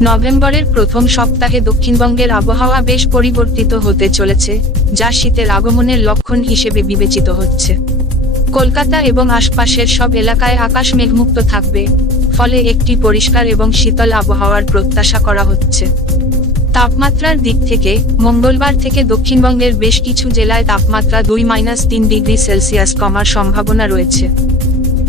নভেম্বরের প্রথম সপ্তাহে দক্ষিণবঙ্গের আবহাওয়া বেশ পরিবর্তিত হতে চলেছে, যা শীতের আগমনের লক্ষণ হিসেবে বিবেচিত হচ্ছে। কলকাতা এবং আশপাশের সব এলাকায় আকাশ মেঘমুক্ত থাকবে, ফলে একটি পরিষ্কার এবং শীতল আবহাওয়ার প্রত্যাশা করা হচ্ছে। তাপমাত্রার দিক থেকে, মঙ্গলবার থেকে দক্ষিণবঙ্গের বেশ কিছু জেলায় তাপমাত্রা দুই মাইনাস তিন ডিগ্রি সেলসিয়াস কমার সম্ভাবনা রয়েছে।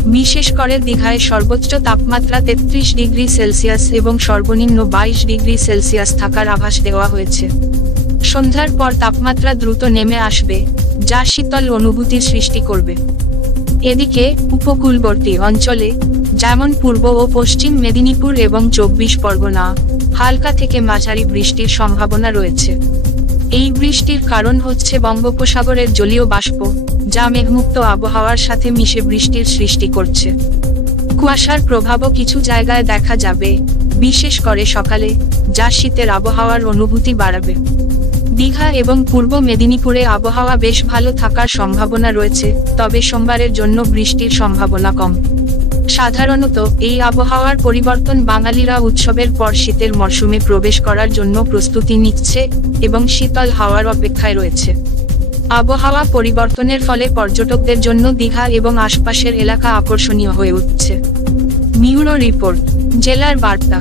বিশেষ করে দীঘায় সর্বোচ্চ তাপমাত্রা তেত্রিশ ডিগ্রি সেলসিয়াস এবং সর্বনিম্ন বাইশ ডিগ্রি সেলসিয়াস থাকার আভাস দেওয়া হয়েছে। সন্ধ্যার পর তাপমাত্রা দ্রুত নেমে আসবে, যা শীতল অনুভূতির সৃষ্টি করবে। এদিকে, উপকূলবর্তী অঞ্চলে, যেমন পূর্ব ও পশ্চিম মেদিনীপুর এবং চব্বিশ পরগনা, হালকা থেকে মাঝারি বৃষ্টির সম্ভাবনা রয়েছে। এই বৃষ্টির কারণ হচ্ছে বঙ্গোপসাগরের জলীয় বাষ্প, যা মেঘমুক্ত আবহাওয়ার সাথে মিশে বৃষ্টির সৃষ্টি করছে। কুয়াশার প্রভাবও কিছু জায়গায় দেখা যাবে, বিশেষ করে সকালে, যা শীতের আবহাওয়ার অনুভূতি বাড়াবে। দীঘা এবং পূর্ব মেদিনীপুরে আবহাওয়া বেশ ভালো থাকার সম্ভাবনা রয়েছে, তবে সোমবারের জন্য বৃষ্টির সম্ভাবনা কম। সাধারণত, এই আবহাওয়ার পরিবর্তন বাঙালিরা উৎসবের পর শীতের মরশুমে প্রবেশ করার জন্য প্রস্তুতি নিচ্ছে এবং শীতল হাওয়ার অপেক্ষায় রয়েছে। আবহাওয়া পরিবর্তনের ফলে পর্যটকদের জন্য দীঘা এবং আশপাশের এলাকা আকর্ষণীয় হয়ে উঠছে। মিউরো রিপোর্ট, জেলার বার্তা।